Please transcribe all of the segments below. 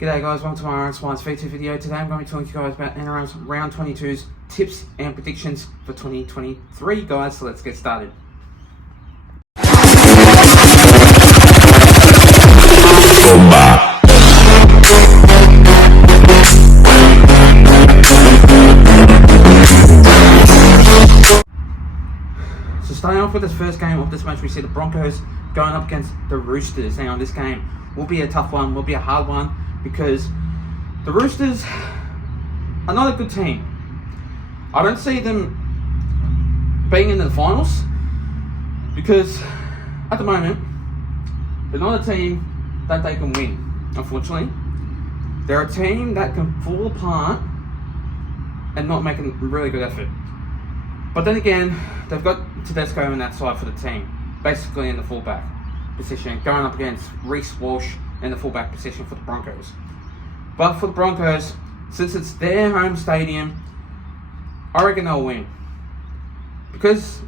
G'day guys, welcome to my Iron Swines feature video. Today I'm going to be talking to you guys about NRL's Round 22's tips and predictions for 2023 guys, so let's get started. So starting off with this first game of this match, we see the Broncos going up against the Roosters. Now this game will be a tough one, will be a hard one, because the Roosters are not a good team. I don't see them being in the finals because at the moment they're not a team that they can win, unfortunately. They're a team that can fall apart and not make a really good effort. But then again, they've got Tedesco on that side for the team, basically in the fullback position, going up against Reece Walsh in the fullback position for the Broncos. But for the Broncos, since it's their home stadium, I reckon they'll win. Because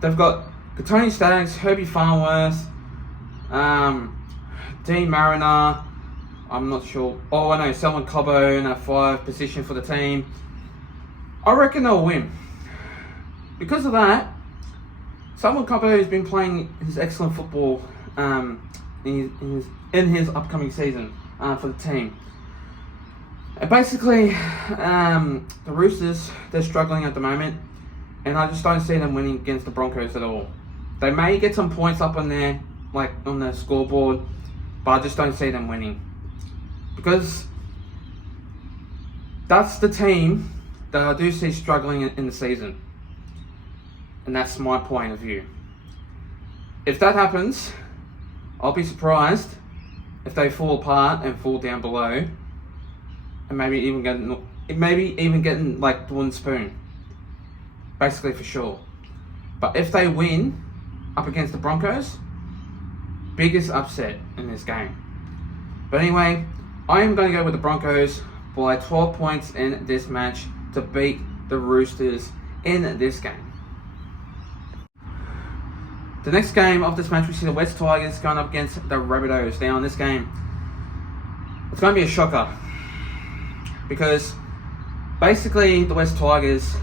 they've got Tony Staggs, Herbie Farnworth, Dean Mariner, I'm not sure. Oh, I know, Selwyn Cobbo in a 5 position for the team. I reckon they'll win. Because of that, Selwyn Cobbo has been playing his excellent football in his upcoming season for the team. And basically, the Roosters, they're struggling at the moment, and I just don't see them winning against the Broncos at all. They may get some points up on there, like on the scoreboard, but I just don't see them winning. Because that's the team that I do see struggling in the season. And that's my point of view. If that happens, I'll be surprised if they fall apart and fall down below, and maybe even getting like the wooden spoon, basically for sure. But if they win up against the Broncos, biggest upset in this game. But anyway, I am going to go with the Broncos by 12 points in this match to beat the Roosters in this game. The next game of this match, we see the West Tigers going up against the Rabbitohs. Now in this game, it's going to be a shocker, because basically the West Tigers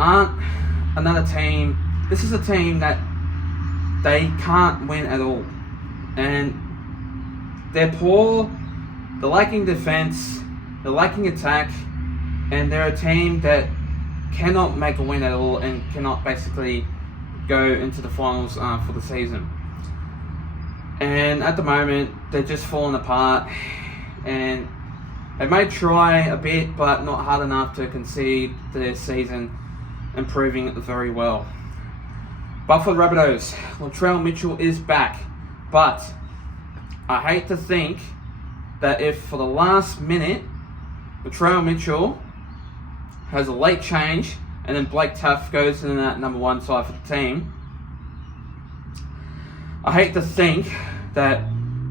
aren't another team. This is a team that they can't win at all. And they're poor, they're lacking defense, they're lacking attack, and they're a team that cannot make a win at all and cannot basically go into the finals for the season. And at the moment, they're just falling apart, and they may try a bit, but not hard enough to concede their season improving very well. But for the Rabbitohs, Latrell Mitchell is back, but I hate to think that if for the last minute Latrell Mitchell has a late change and then Blake Taaffe goes in that number 1 side for the team, I hate to think that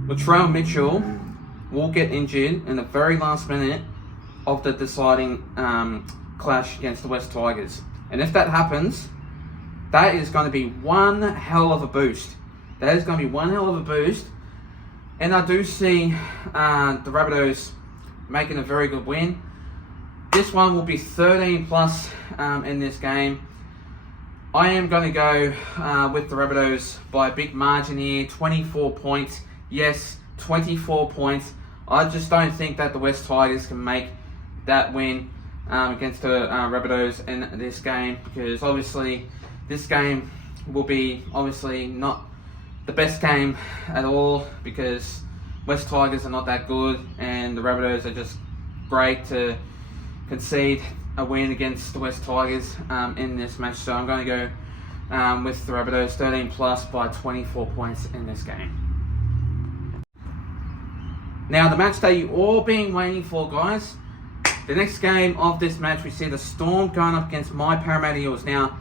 Latrell Mitchell will get injured in the very last minute of the deciding clash against the West Tigers. And if that happens, that is going to be one hell of a boost. That is going to be one hell of a boost. And I do see the Rabbitohs making a very good win. This one will be 13 plus in this game. I am going to go with the Rabbitohs by a big margin here, 24 points. Yes, 24 points. I just don't think that the West Tigers can make that win against the Rabbitohs in this game, because obviously this game will be obviously not the best game at all, because West Tigers are not that good and the Rabbitohs are just great to concede a win against the West Tigers in this match. So I'm going to go with the Rabbitohs 13 plus by 24 points in this game. Now the match that you all been waiting for, guys. The next game of this match, we see the Storm going up against my Parramatta Eels. Now,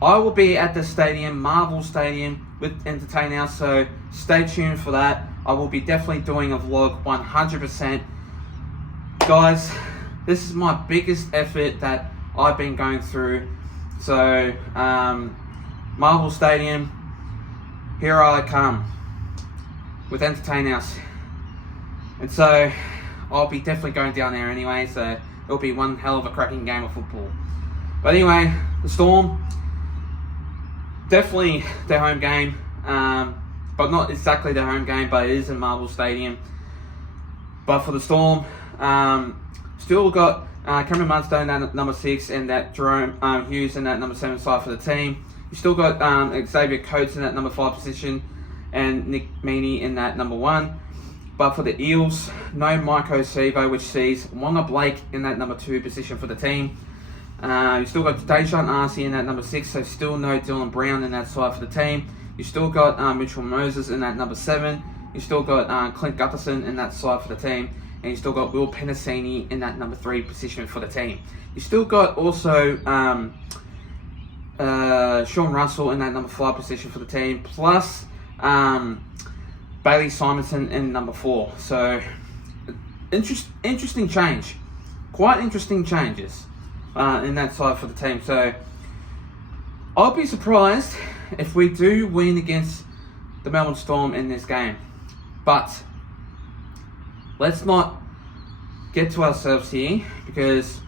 I will be at the stadium, Marvel Stadium, with Entertain Now, so stay tuned for that. I will be definitely doing a vlog 100%. Guys, this is my biggest effort that I've been going through. So, Marvel Stadium, here I come with Entertain House. And so I'll be definitely going down there anyway, so it'll be one hell of a cracking game of football. But anyway, the Storm, definitely their home game, but not exactly their home game, but it is in Marvel Stadium. But for the Storm, still got Cameron Munster at number 6 and that Jerome Hughes in that number 7 side for the team. You still got Xavier Coates in that number 5 position and Nick Meaney in that number 1. But for the Eels, no Mike Osivo, which sees Wonga Blake in that number 2 position for the team. You still got Dejan Arce in that number 6, so still no Dylan Brown in that side for the team. You still got Mitchell Moses in that number 7. You still got Clint Gutherson in that side for the team. And you still got Will Penasini in that number 3 position for the team. You still got also Sean Russell in that number 5 position for the team, plus Bailey Simonson in number 4. So, interesting change. Quite interesting changes in that side for the team. So, I'll be surprised if we do win against the Melbourne Storm in this game. But let's not get to ourselves here, because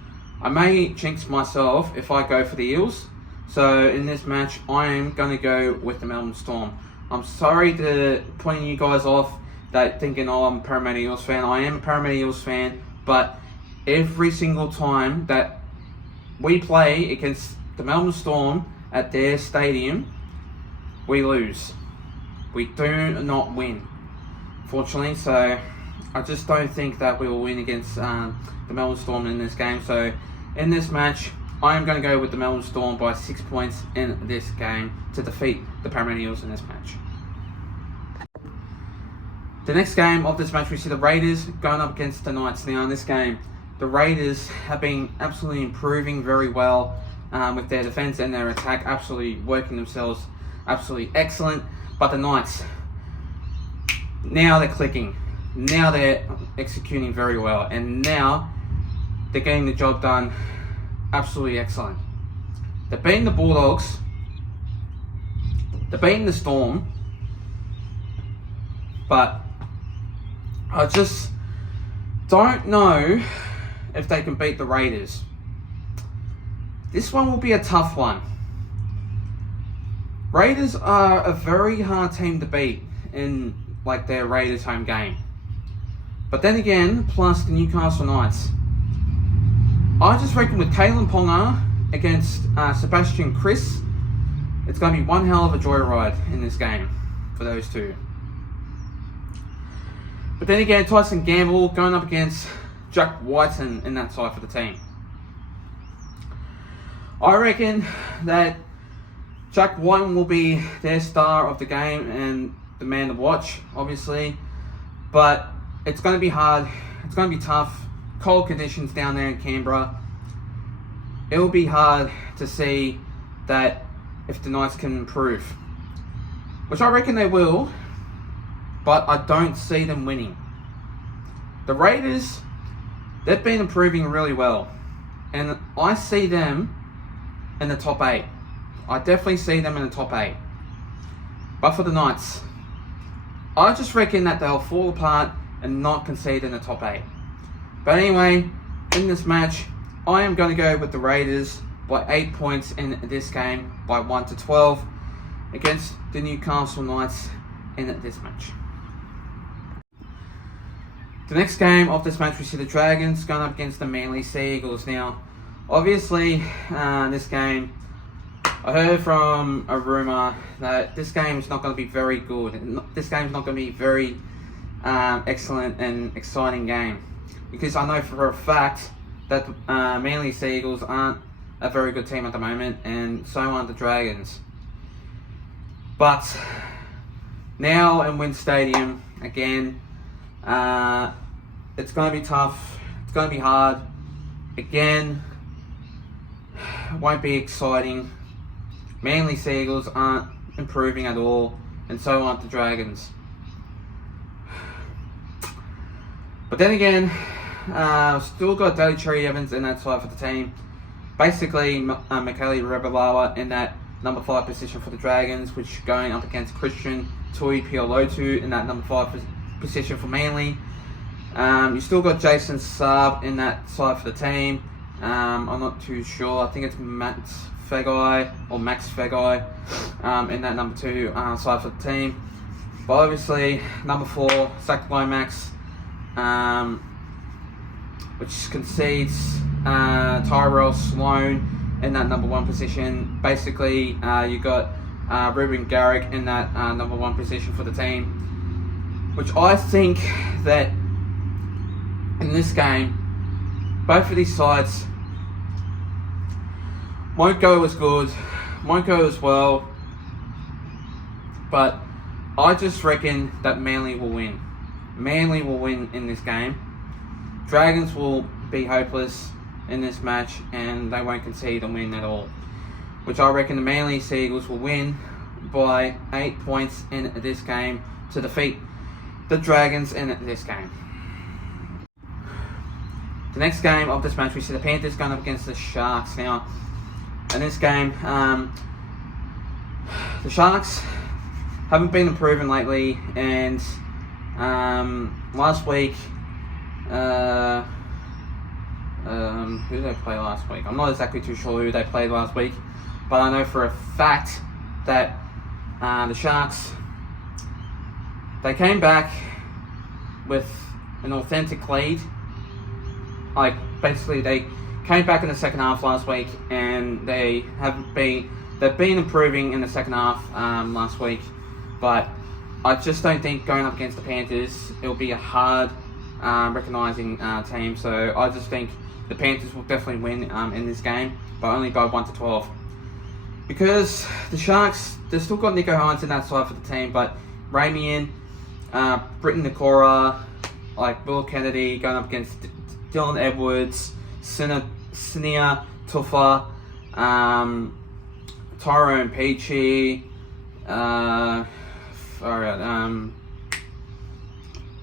I may jinx myself if I go for the Eels. So in this match, I am going to go with the Melbourne Storm. I'm sorry to pointing you guys off that thinking, oh, I'm a Parramatta Eels fan. I am a Parramatta Eels fan, but every single time that we play against the Melbourne Storm at their stadium, we lose. We do not win, fortunately. So I just don't think that we will win against the Melbourne Storm in this game. So in this match, I am going to go with the Melbourne Storm by 6 points in this game to defeat the Parramatta Eels in this match. The next game of this match, we see the Raiders going up against the Knights. Now in this game, the Raiders have been absolutely improving very well with their defence and their attack, absolutely working themselves absolutely excellent. But the Knights, now they're clicking. Now they're executing very well, and now they're getting the job done absolutely excellent. They're beating the Bulldogs, they're beating the Storm, but I just don't know if they can beat the Raiders. This one will be a tough one. Raiders are a very hard team to beat in their Raiders home game. But then again, plus the Newcastle Knights. I just reckon with Kalen Ponga against Sebastian Kris, it's going to be one hell of a joyride in this game for those two. But then again, Tyson Gamble going up against Jack Whiten in that side for the team. I reckon that Jack Whiten will be their star of the game and the man to watch, obviously. But it's going to be hard. It's going to be tough. Cold conditions down there in Canberra. It will be hard to see that if the Knights can improve, which I reckon they will, but I don't see them winning. The Raiders, they've been improving really well, and I see them in the top 8. I definitely see them in the top 8. But for the Knights, I just reckon that they'll fall apart and not concede in the top 8. But anyway, in this match, I am going to go with the Raiders by 8 points in this game, by 1-12, against the Newcastle Knights in this match. The next game of this match, we see the Dragons going up against the Manly Sea Eagles. Now, obviously, this game, I heard from a rumour that this game is not going to be very good. This game is not going to be very excellent and exciting game. Because I know for a fact that Manly Sea Eagles aren't a very good team at the moment, and so aren't the Dragons. But now in WIN Stadium, again, it's going to be tough. It's going to be hard. Again, it won't be exciting. Manly Sea Eagles aren't improving at all, and so aren't the Dragons. But then again, still got Daly Cherry Evans in that side for the team. Basically, Michaeli Rebalawa in that number 5 position for the Dragons, which going up against Christian Tuipulotu in that number 5 position for Manly. You still got Jason Saab in that side for the team. I'm not too sure. I think it's Max Fegai in that number 2 side for the team. But obviously, number 4, Zach Lomax, which concedes Tyrell Sloan in that number 1 position. Basically, you got Ruben Garrick in that number 1 position for the team, which I think that in this game, both of these sides won't go as good, won't go as well, but I just reckon that Manly will win. Manly will win in this game. Dragons will be hopeless in this match and they won't concede a win at all, which I reckon the Manly Sea Eagles will win by 8 points in this game to defeat the Dragons in this game. The next game of this match, we see the Panthers going up against the Sharks. Now, in this game, the Sharks haven't been improving lately, and last week, who did they play last week? I'm not exactly too sure who they played last week, but I know for a fact that the Sharks, they came back with an authentic lead. Like, basically, they came back in the second half last week, and they've been improving in the second half last week. But I just don't think going up against the Panthers, it'll be a hard recognising team. So I just think the Panthers will definitely win in this game, but only by 1-12. Because the Sharks, they've still got Nico Hines in that side for the team, but Ramian, Britton Nikora, like Will Kennedy going up against Dylan Edwards, Sinia Tuffa, Tyrone Peachy,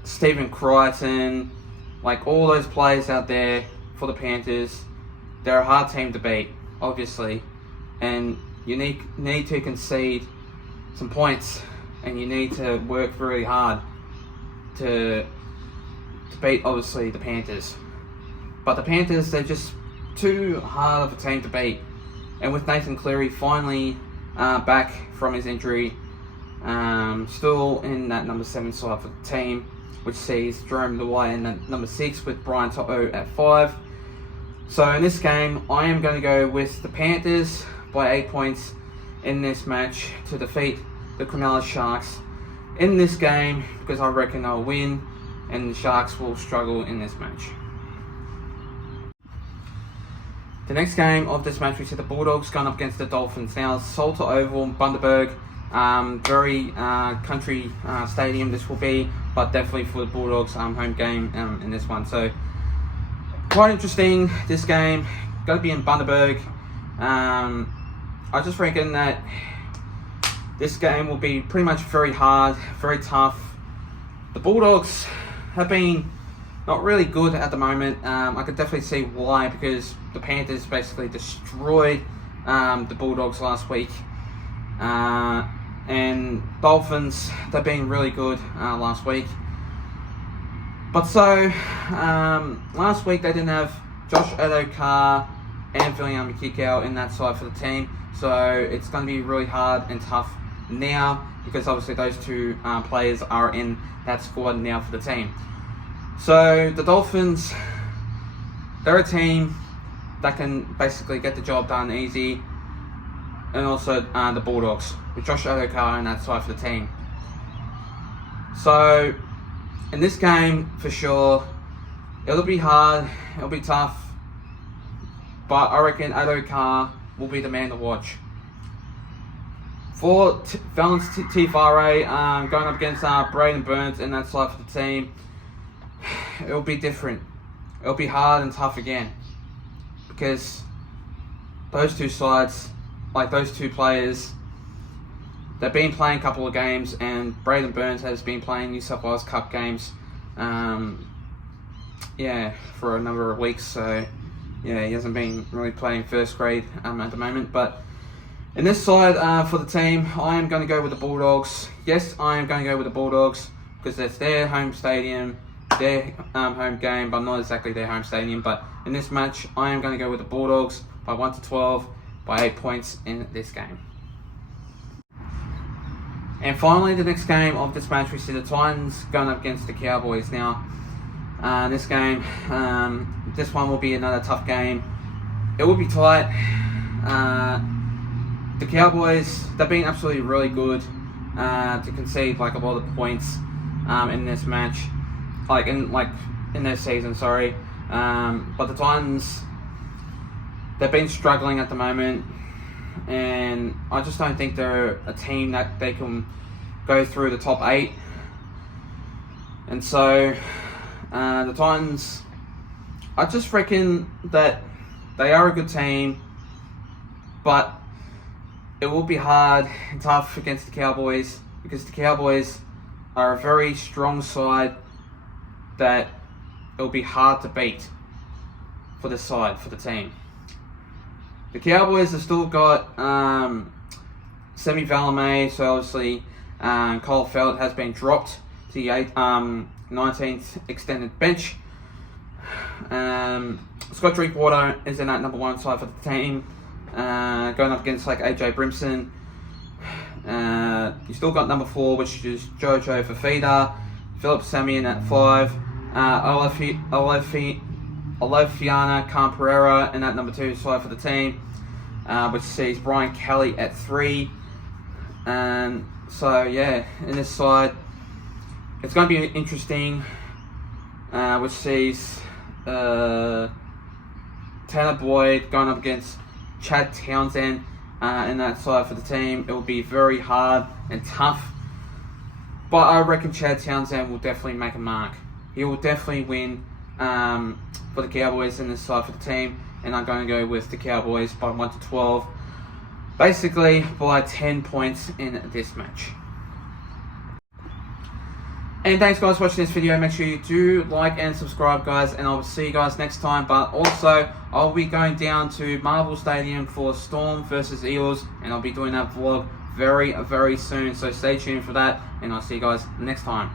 Stephen Crichton, like all those players out there for the Panthers. They're a hard team to beat, obviously, and you need to concede some points, and you need to work really hard to beat, obviously, the Panthers. But the Panthers, they're just too hard of a team to beat. And with Nathan Cleary finally back from his injury, still in that number 7 side for the team, which sees Jerome Luai in that number 6 with Brian To'o at 5. So in this game, I am going to go with the Panthers by 8 points in this match to defeat the Cronulla Sharks in this game, because I reckon they'll win and the Sharks will struggle in this match. The next game of this match, we see the Bulldogs going up against the Dolphins. Now, Salter Oval, Bundaberg, very country stadium this will be, but definitely for the Bulldogs home game in this one. So, quite interesting, this game. Going to be in Bundaberg. I just reckon that this game will be pretty much very hard, very tough. The Bulldogs have been not really good at the moment. I could definitely see why, because the Panthers basically destroyed the Bulldogs last week. And Dolphins, they've been really good last week. But so, last week they didn't have Josh Adokar and William Kikau in that side for the team. So it's going to be really hard and tough now, because obviously those two players are in that squad now for the team. So the Dolphins, they're a team that can basically get the job done easy, and also the Bulldogs with Josh Adokar in that side for the team. So in this game, for sure, it'll be hard, it'll be tough, but I reckon Adokar will be the man to watch. For Valence Tifare going up against Braden Burns in that side for the team, it'll be different. It'll be hard and tough again, because those two sides, like those two players, they've been playing a couple of games, and Braden Burns has been playing New South Wales Cup games for a number of weeks. So he hasn't been really playing first grade at the moment. But in this side for the team, I am going to go with the Bulldogs. Yes, I am going to go with the Bulldogs, because it's their home stadium, their home game, but not exactly their home stadium. But in this match, I am going to go with the Bulldogs by 1-12 by 8 points in this game. And finally, the next game of this match, we see the Titans going up against the Cowboys. Now, this game, this one will be another tough game. It will be tight. The Cowboys, they've been absolutely really good to concede like a lot of points in this match, in their season. Sorry, but the Titans, they've been struggling at the moment, and I just don't think they're a team that they can go through the top 8. And so the Titans, I just reckon that they are a good team, but it will be hard and tough against the Cowboys, because the Cowboys are a very strong side that it will be hard to beat for this side, for the team. The Cowboys have still got Semi Valame, so obviously Cole Felt has been dropped to the 19th extended bench. Scott Drinkwater is in that number 1 side for the team, going up against like AJ Brimson. You still got number 4, which is Jojo Fafita, Philip Sami at 5, Olofiana Khan Pereira in that number 2 side for the team, which sees Brian Kelly at 3. So yeah, in this side, it's going to be interesting, which sees Tanner Boyd going up against Chad Townsend in that side for the team. It will be very hard and tough, but I reckon Chad Townsend will definitely make a mark. He will definitely win for the Cowboys in this side for the team, and I'm going to go with the Cowboys by 1-12, basically by 10 points in this match. And thanks guys for watching this video. Make sure you do like and subscribe, guys, and I will see you guys next time. But also, I'll be going down to Marvel Stadium for Storm versus Eels, and I'll be doing that vlog very, very soon. So stay tuned for that, and I'll see you guys next time.